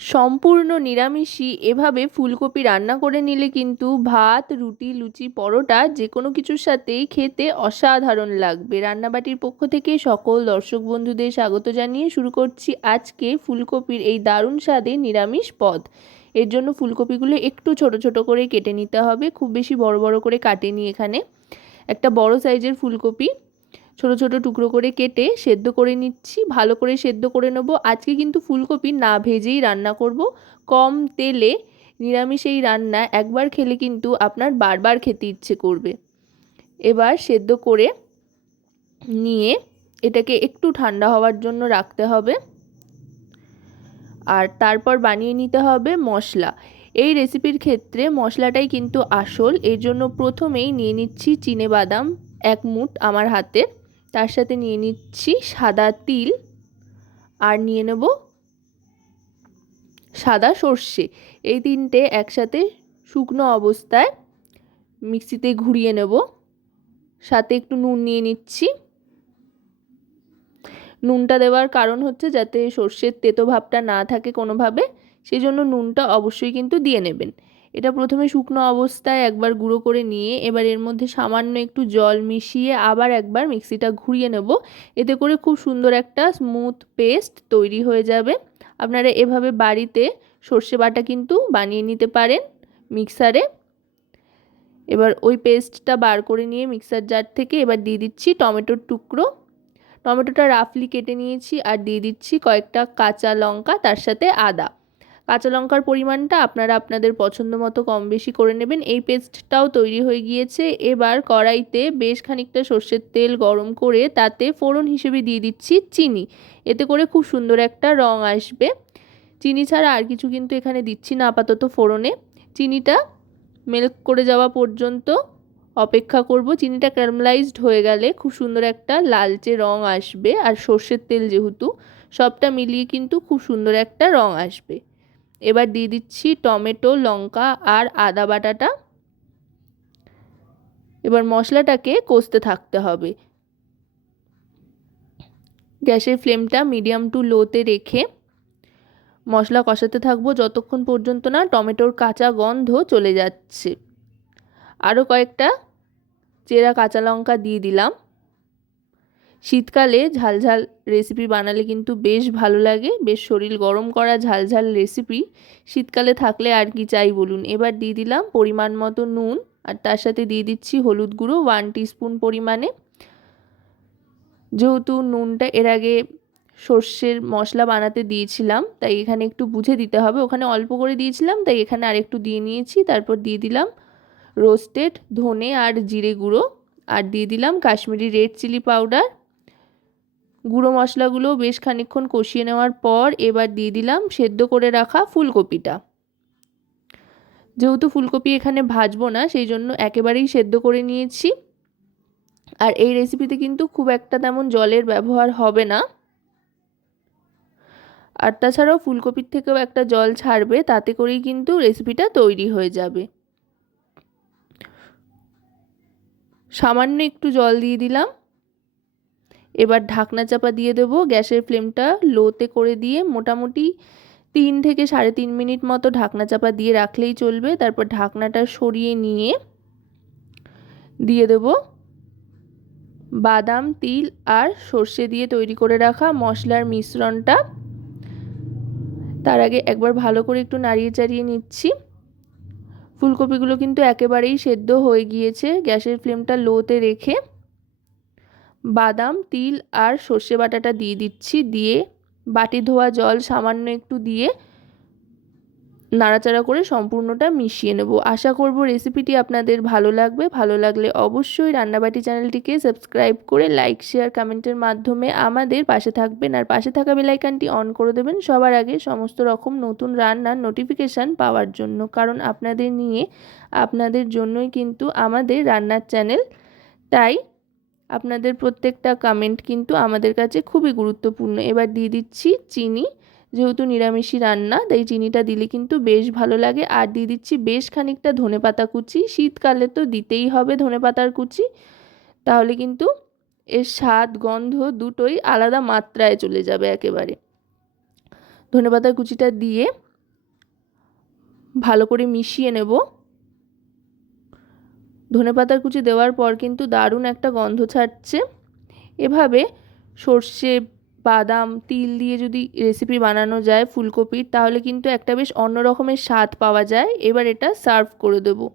সম্পূর্ণ নিরামিষই। এভাবে ফুলকপি রান্না করে নিলে কিন্তু ভাত, রুটি, লুচি, পরোটা যে কোনো কিছুর সাথেই খেতে অসাধারণ লাগবে। রান্নাবাটির পক্ষ থেকে সকল দর্শক বন্ধুদের স্বাগত জানিয়ে শুরু করছি আজকে ফুলকপির এই দারুণ স্বাদে নিরামিষ পদ। এর জন্য ফুলকপিগুলো একটু ছোট ছোট করে কেটে নিতে হবে, খুব বেশি বড় বড় করে কাটেনি এখানে। একটা বড় সাইজের ফুলকপি। ছোট ছোট টুকরো করে কেটে সেদ্ধ করে নিচ্ছি। ভালো করে সেদ্ধ করে নেব। আজকে কিন্তু ফুলকপি না ভেজেই রান্না করব। কম তেলে নিরামিষ এই রান্না একবার খেলে কিন্তু আপনার বারবার খেতে ইচ্ছে করবে। এবার সেদ্ধ করে নিয়ে এটাকে একটু ঠান্ডা হওয়ার জন্য রাখতে হবে। আর তারপর বানিয়ে নিতে হবে মশলা। এই রেসিপির ক্ষেত্রে মশলাটাই কিন্তু আসল। এর জন্য প্রথমেই নিয়ে নিচ্ছি চিনে বাদাম এক মুঠ আমার হাতে। তার সাথে নিয়ে নিচ্ছি সাদা তিল আর নিয়ে নেব সাদা সর্ষে। এই তিনটে একসাথে শুকনো অবস্থায় মিক্সিতে ঘুরিয়ে নেব। সাথে একটু নুন নিয়ে নিচ্ছি। নুনটা দেওয়ার কারণ হচ্ছে যাতে সর্ষের তেতো ভাবটা না থাকে কোনোভাবে সেই জন্য নুনটা অবশ্যই কিন্তু দিয়ে নেবেন। এটা প্রথমে শুকনো অবস্থায় একবার গুঁড়ো করে নিয়ে এবার এর মধ্যে সামান্য একটু জল মিশিয়ে আবার একবার মিক্সিটা ঘুরিয়ে নেব। এতে করে খুব সুন্দর একটা স্মুথ পেস্ট তৈরি হয়ে যাবে। আপনারা এভাবে বাড়িতে সর্ষে বাটা কিন্তু বানিয়ে নিতে পারেন মিক্সারে। এবার ওই পেস্টটা বার করে নিয়ে মিক্সার জার থেকে এবার দিয়ে দিচ্ছি টমেটোর টুকরো। টমেটোটা রাফলি কেটে নিয়েছি আর দিয়ে দিচ্ছি কয়েকটা কাঁচা লঙ্কা, তার সাথে আদা। কাঁচা লঙ্কার পরিমাণটা আপনারা আপনাদের পছন্দ মতো কম বেশি করে নেবেন। এই পেস্টটাও তৈরি হয়ে গিয়েছে। এবার কড়াইতে বেশ খানিকটা সর্ষের তেল গরম করে তাতে ফোড়ন হিসেবে দিয়ে দিচ্ছি চিনি। এতে করে খুব সুন্দর একটা রং আসবে। চিনি ছাড়া আর কিছু কিন্তু এখানে দিচ্ছি না আপাতত ফোড়নে। চিনিটা মেল্ক করে যাওয়া পর্যন্ত অপেক্ষা করব। চিনিটা ক্যারামেলাইজড হয়ে গেলে খুব সুন্দর একটা লালচে রং আসবে। আর সর্ষের তেল যেহেতু, সবটা মিলিয়ে কিন্তু খুব সুন্দর একটা রং আসবে। এবার দিয়ে দিচ্ছি টমেটো, লঙ্কা আর আদা বাটাটা। এবার মশলাটাকে কষতে থাকতে হবে। গ্যাসের ফ্লেমটা মিডিয়াম টু লোতে রেখে মশলা কষাতে থাকব যতক্ষণ পর্যন্ত না টমেটোর কাঁচা গন্ধ চলে যাচ্ছে। আরও কয়েকটা চেরা কাঁচা লঙ্কা দিয়ে দিলাম। শীতকালে ঝালঝাল রেসিপি বানালে কিন্তু বেশ ভালো লাগে, বেশ শরীর গরম করা ঝালঝাল রেসিপি শীতকালে থাকলে আর কি চাই বলুন? এবার দিয়ে দিলাম পরিমাণ মতো নুন, আর তার সাথে দিয়ে দিচ্ছি হলুদ গুঁড়ো ওয়ান টিস্পুন পরিমাণে। যেহেতু নুনটা এর আগে সর্ষের মশলা বানাতে দিয়েছিলাম, তাই এখানে একটু বুঝে দিতে হবে। ওখানে অল্প করে দিয়েছিলাম, তাই এখানে আর একটু দিয়ে নিয়েছি। তারপর দিয়ে দিলাম রোস্টেড ধনে আর জিরে গুঁড়ো, আর দিয়ে দিলাম কাশ্মীরি রেড চিলি পাউডার গুঁড়ো মশলাগুলো বেশ খানিক্ষণ কষিয়ে নেওয়ার পর এবার দিয়ে দিলাম সেদ্ধ করে রাখা ফুলকপিটা। যেহেতু ফুলকপি এখানে ভাজবো না, সেই জন্য একেবারেই সেদ্ধ করে নিয়েছি। আর এই রেসিপিতে কিন্তু খুব একটা তেমন জলের ব্যবহার হবে না। আর তাছাড়াও ফুলকপির থেকেও একটা জল ছাড়বে, তাতে করেই কিন্তু রেসিপিটা তৈরি হয়ে যাবে। সামান্য একটু জল দিয়ে দিলাম। এবার ঢাকনা চাপা দিয়ে দেবো। গ্যাসের ফ্লেমটা লোতে করে দিয়ে মোটামুটি তিন থেকে সাড়ে তিন মিনিট মতো ঢাকনা চাপা দিয়ে রাখলেই চলবে। তারপর ঢাকনাটা সরিয়ে নিয়ে দিয়ে দেব বাদাম, তিল আর সর্ষে দিয়ে তৈরি করে রাখা মশলার মিশ্রণটা। তার আগে একবার ভালো করে একটু নাড়িয়ে চাড়িয়ে নিচ্ছি। ফুলকপিগুলো কিন্তু একেবারেই সেদ্ধ হয়ে গিয়েছে। গ্যাসের ফ্লেমটা লোতে রেখে বাদাম, তিল আর সর্ষে বাটাটা দিয়ে দিচ্ছি। দিয়ে বাটি ধোয়া জল সামান্য একটু দিয়ে নাড়াচাড়া করে সম্পূর্ণটা মিশিয়ে নেব। আশা করব রেসিপিটি আপনাদের ভালো লাগবে। ভালো লাগলে অবশ্যই রান্নাবাটি চ্যানেলটিকে সাবস্ক্রাইব করে লাইক, শেয়ার, কমেন্টের মাধ্যমে আমাদের পাশে থাকবেন। আর পাশে থাকা বেলাইকানটি অন করে দেবেন সবার আগে সমস্ত রকম নতুন রান্নার নোটিফিকেশান পাওয়ার জন্য। কারণ আপনাদের নিয়ে আপনাদের জন্যই কিন্তু আমাদের রান্নার চ্যানেল। তাই আপনাদের প্রত্যেকটা কমেন্ট কিন্তু আমাদের কাছে খুবই গুরুত্বপূর্ণ। এবার দিয়ে দিচ্ছি চিনি। যেহেতু নিরামিষি রান্না, তাই চিনিটা দিলে কিন্তু বেশ ভালো লাগে। আর দিয়ে দিচ্ছি বেশ খানিকটা ধনে পাতা কুচি। শীতকালে তো দিতেই হবে ধনে পাতার কুচি। তাহলে কিন্তু এর স্বাদ, গন্ধ দুটোই আলাদা মাত্রায় চলে যাবে একেবারে। ধনে পাতার কুচিটা দিয়ে ভালো করে মিশিয়ে নেব। ধনেপাতার কুচি দেওয়ার পর কিন্তু দারুণ একটা গন্ধ ছাড়ছে। এভাবে সর্ষে, বাদাম, তিল দিয়ে যদি রেসিপি বানানো যায়, ফুলকপির, তাহলে কিন্তু একটা বেশ অন্য রকমের স্বাদ পাওয়া যায়। এবার এটা সার্ভ করে দেবো।